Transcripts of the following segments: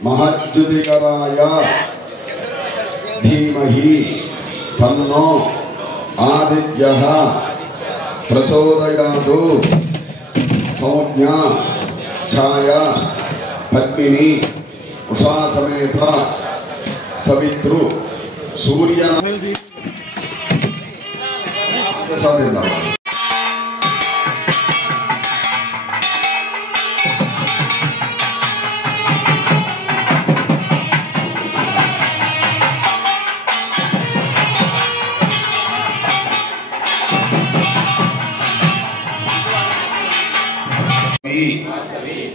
महज्जुतिकराय धीमहि तन्नो आदित्यः प्रचोदयातु। सौज्ञा छाया पद्मिनी उषा समेत सवितृ सूर्य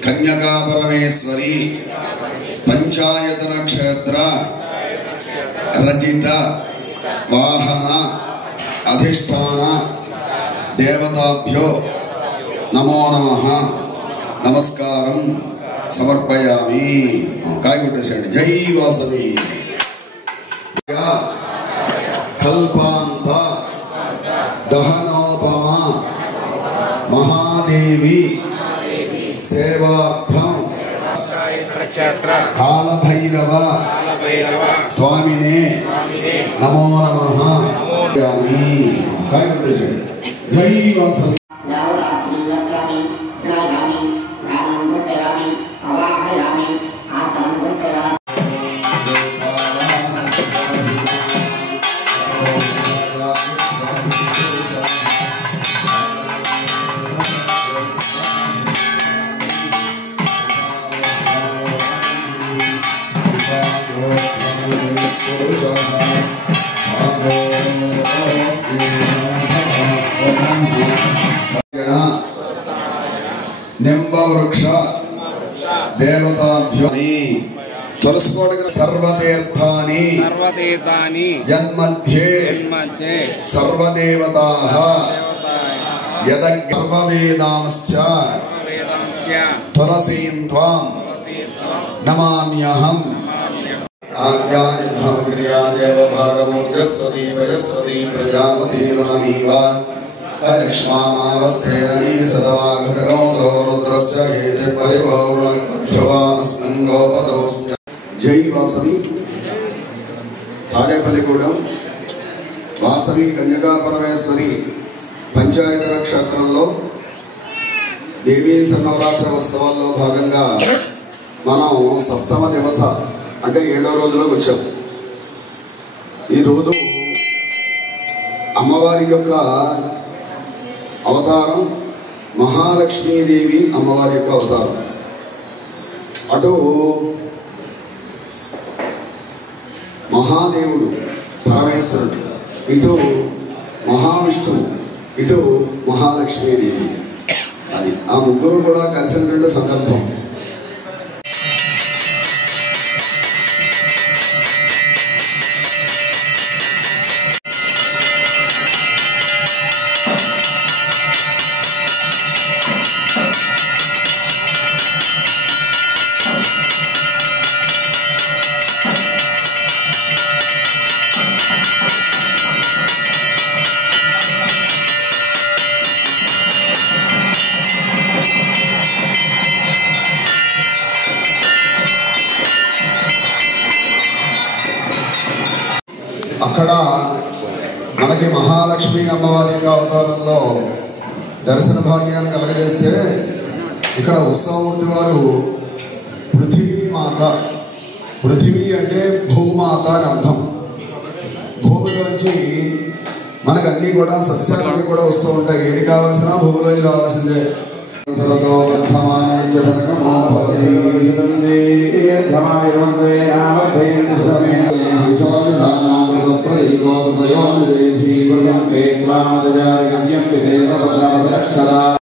कन्यका परमेश्वरी पंचायतन क्षेत्र रचित वाहन अधिष्ठान देवताभ्यो नमो नमः नमस्कारं समर्पयामि। कायगुट्टेसेंడి। जय वासवी कल्पांत दहनोपमा महादेवी सेवार्थं काल भैरव स्वामिने नमो नमः। जय वासवी निंब वृक्ष देवताभ्यो तुलसीकोटि सर्वतीर्थानि जन्मध्ये सर्वदेवताः यदग्रवेदांश्च तुलसीं त्वां नमाम्यहम्। आज्ञानिध्वक्रिया देव भागमूर्जस्वती वयस्वती प्रजापति ऋणमीव अरिक्ष्मामावस्थेनयी सदवाघसगंसो रुद्रस्य हेते परिभवणक्तध्रुवानस्मिन् गोपदोऽस्मि। जय वासवी ताडेपल्लिगूडెం वासवी कन्यका परमेश्वरी पंचायतन क्षेत्రంలో देवी नवरात्र उत्सवाల్లో భాగంగా మనం సప్తమ దివస అంటే 7వ రోజులోకి వచ్చాం। ఈ రోజు అమ్మవారి యొక్క అవతారం महालक्ष्मी देवी अम्मवारी యొక్క అవతారం। అటు మహాదేవుడు పరమేశ్వరుడు, ఇటు మహావిష్ణువు, ఇటు మహాలక్ష్మీ దేవి। అది ఆ ముగ్గురు కూడా కలిసినటువంటి సందర్భం। అక్కడ మనకి మహాలక్ష్మి అమ్మవారి యొక్క అవతారంలో దర్శన భాగ్యాన్ని కలగజేస్తే ఇక్కడ ఉత్సవమూర్తి వారు పృథివీమాత, పృథివీ అంటే భూమాత అని అర్థం। భూమిలోంచి మనకు అన్నీ కూడా సస్యాలన్నీ కూడా వస్తూ ఉంటాయి। ఏది కావాల్సినా భూమిలోంచి రావాల్సిందే। వర్ధమానే చ